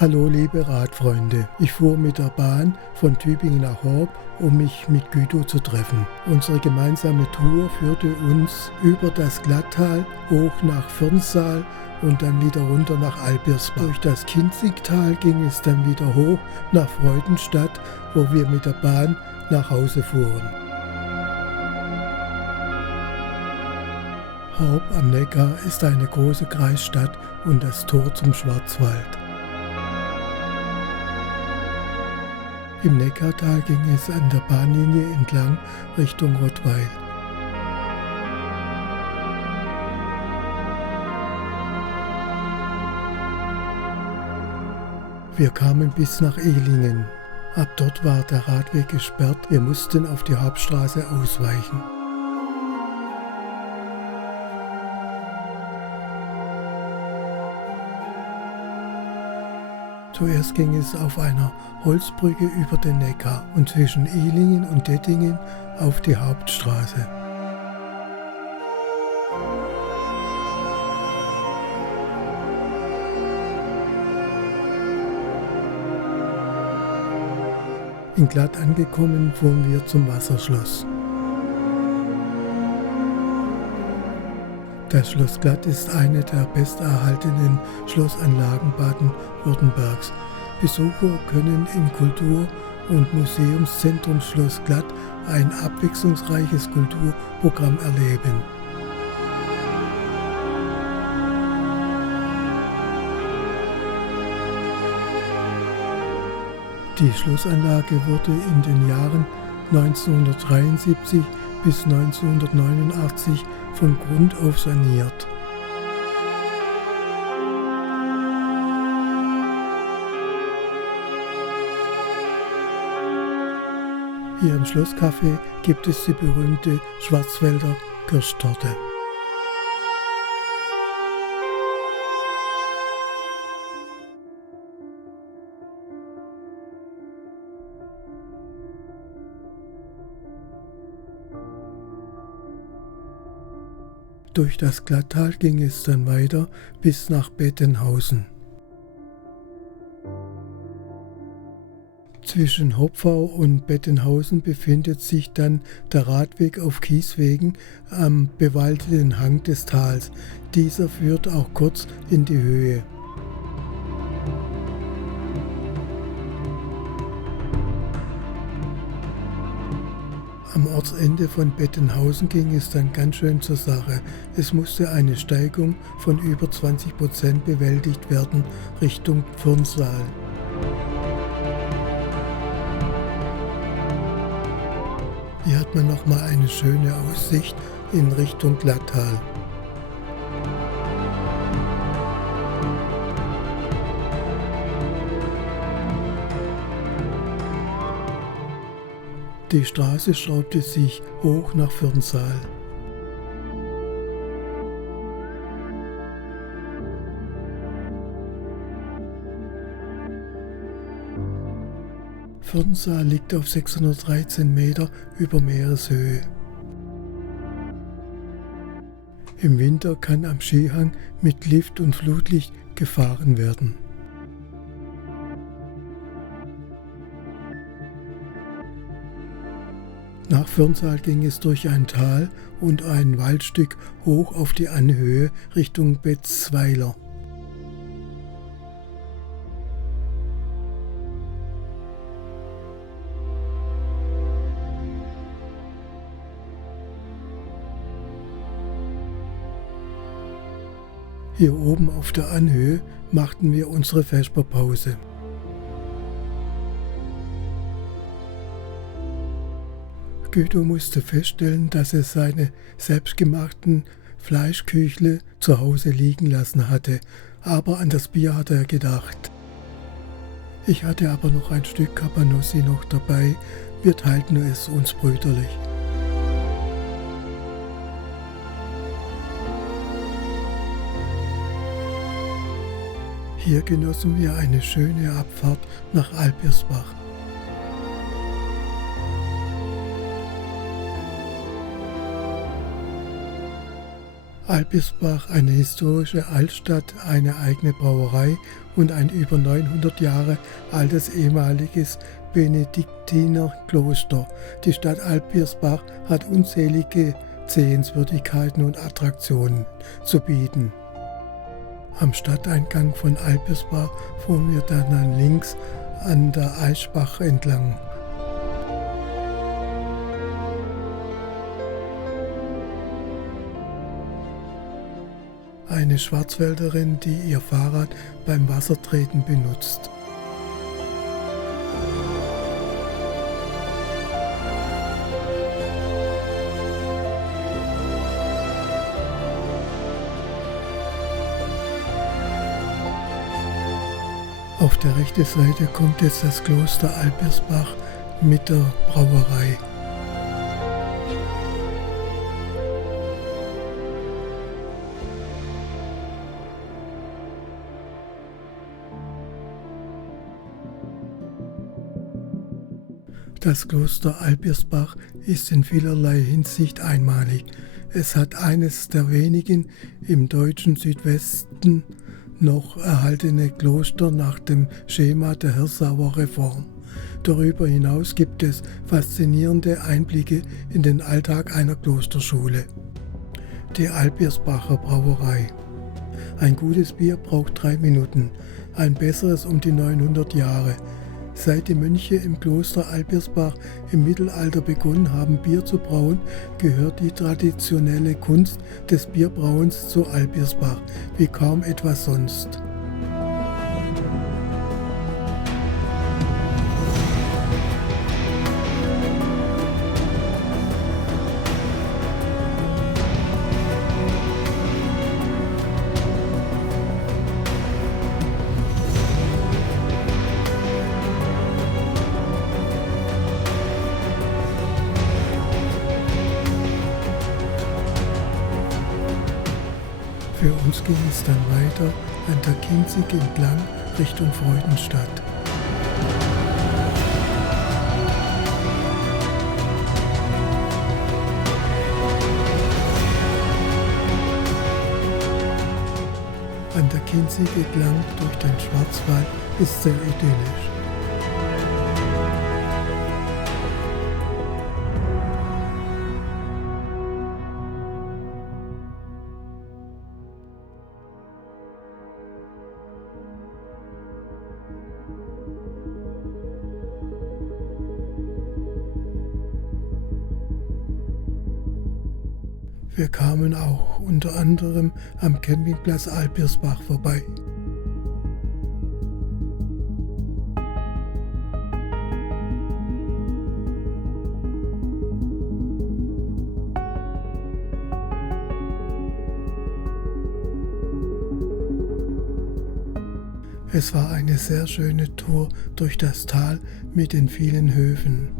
Hallo liebe Radfreunde, ich fuhr mit der Bahn von Tübingen nach Horb, um mich mit Güto zu treffen. Unsere gemeinsame Tour führte uns über das Glattal hoch nach Firnsaal und dann wieder runter nach Alpirsbach. Durch das Kinzigtal ging es dann wieder hoch nach Freudenstadt, wo wir mit der Bahn nach Hause fuhren. Horb am Neckar ist eine große Kreisstadt und das Tor zum Schwarzwald. Im Neckartal ging es an der Bahnlinie entlang Richtung Rottweil. Wir kamen bis nach Ehlingen. Ab dort war der Radweg gesperrt, wir mussten auf die Hauptstraße ausweichen. Zuerst ging es auf einer Holzbrücke über den Neckar und zwischen Ehlingen und Dettingen auf die Hauptstraße. In Glatt angekommen fuhren wir zum Wasserschloss. Das Schloss Glatt ist eine der besterhaltenen Schlossanlagen Baden-Württembergs. Besucher können im Kultur- und Museumszentrum Schloss Glatt ein abwechslungsreiches Kulturprogramm erleben. Die Schlossanlage wurde in den Jahren 1973 bis 1989 von Grund auf saniert. Hier im Schlosscafé gibt es die berühmte Schwarzwälder Kirschtorte. Durch das Glattal ging es dann weiter bis nach Bettenhausen. Zwischen Hopfau und Bettenhausen befindet sich dann der Radweg auf Kieswegen am bewaldeten Hang des Tals. Dieser führt auch kurz in die Höhe. Am Ortsende von Bettenhausen ging es dann ganz schön zur Sache. Es musste eine Steigung von über 20% bewältigt werden Richtung Firnsaal. Hier hat man nochmal eine schöne Aussicht in Richtung Glattal. Die Straße schraubte sich hoch nach Firnsaal. Firnsaal liegt auf 613 Meter über Meereshöhe. Im Winter kann am Skihang mit Lift und Flutlicht gefahren werden. Nach Firnsaal ging es durch ein Tal und ein Waldstück hoch auf die Anhöhe Richtung Betzweiler. Hier oben auf der Anhöhe machten wir unsere Vesperpause. Güto musste feststellen, dass er seine selbstgemachten Fleischküchle zu Hause liegen lassen hatte, aber an das Bier hat er gedacht. Ich hatte aber noch ein Stück Cabanossi noch dabei, wir teilten es uns brüderlich. Hier genossen wir eine schöne Abfahrt nach Alpirsbach. Alpirsbach, eine historische Altstadt, eine eigene Brauerei und ein über 900 Jahre altes ehemaliges Benediktinerkloster. Die Stadt Alpirsbach hat unzählige Sehenswürdigkeiten und Attraktionen zu bieten. Am Stadteingang von Alpirsbach fuhren wir dann links an der Aischbach entlang. Eine Schwarzwälderin, die ihr Fahrrad beim Wassertreten benutzt. Auf der rechten Seite kommt jetzt das Kloster Alpirsbach mit der Brauerei. Das Kloster Alpirsbach ist in vielerlei Hinsicht einmalig. Es hat eines der wenigen im deutschen Südwesten noch erhaltene Kloster nach dem Schema der Hirsauer Reform. Darüber hinaus gibt es faszinierende Einblicke in den Alltag einer Klosterschule. Die Alpirsbacher Brauerei. Ein gutes Bier braucht 3 Minuten, ein besseres um die 900 Jahre. Seit die Mönche im Kloster Alpirsbach im Mittelalter begonnen haben, Bier zu brauen, gehört die traditionelle Kunst des Bierbrauens zu Alpirsbach, wie kaum etwas sonst. Für uns ging es dann weiter an der Kinzig entlang Richtung Freudenstadt. An der Kinzig entlang durch den Schwarzwald ist sehr idyllisch. Wir kamen auch unter anderem am Campingplatz Alpirsbach vorbei. Es war eine sehr schöne Tour durch das Tal mit den vielen Höfen.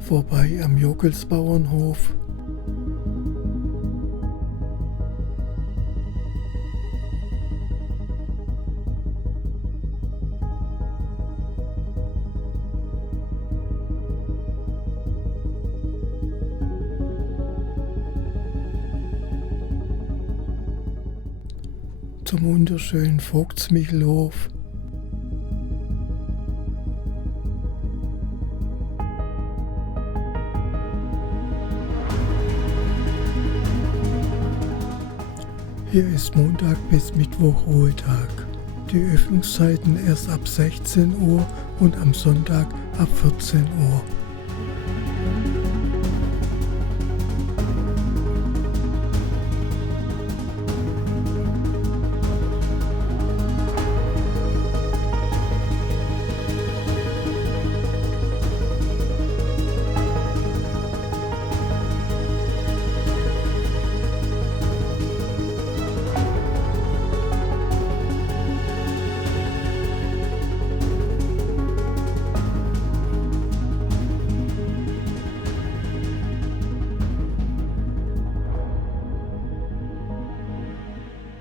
Vorbei am Jokelsbauernhof. Zum wunderschönen Vogtsmichelhof. Hier ist Montag bis Mittwoch Ruhetag. Die Öffnungszeiten erst ab 16 Uhr und am Sonntag ab 14 Uhr.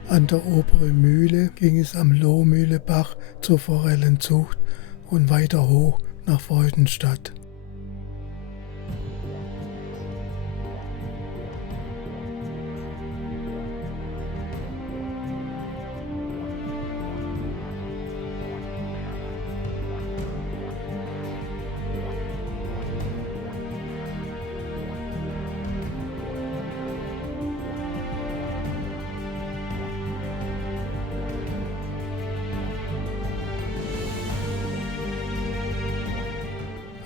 An der Oberen Mühle ging es am Lohmühlebach zur Forellenzucht und weiter hoch nach Freudenstadt.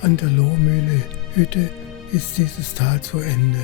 An der Lohmühle-Hütte ist dieses Tal zu Ende.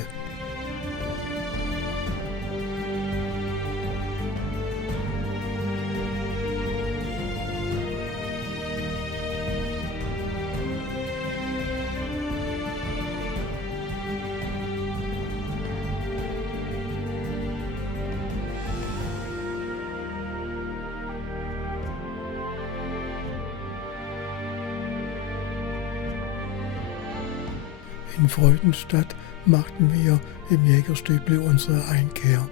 In Freudenstadt machten wir im Jägerstübli unsere Einkehr.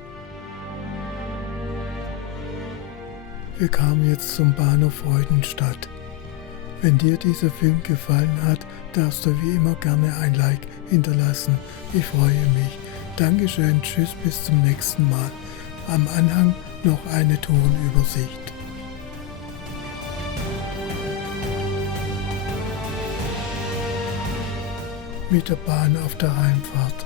Wir kamen jetzt zum Bahnhof Freudenstadt. Wenn dir dieser Film gefallen hat, darfst du wie immer gerne ein Like hinterlassen. Ich freue mich. Dankeschön, tschüss, bis zum nächsten Mal. Am Anhang noch eine Tourenübersicht. Mit der Bahn auf der Heimfahrt.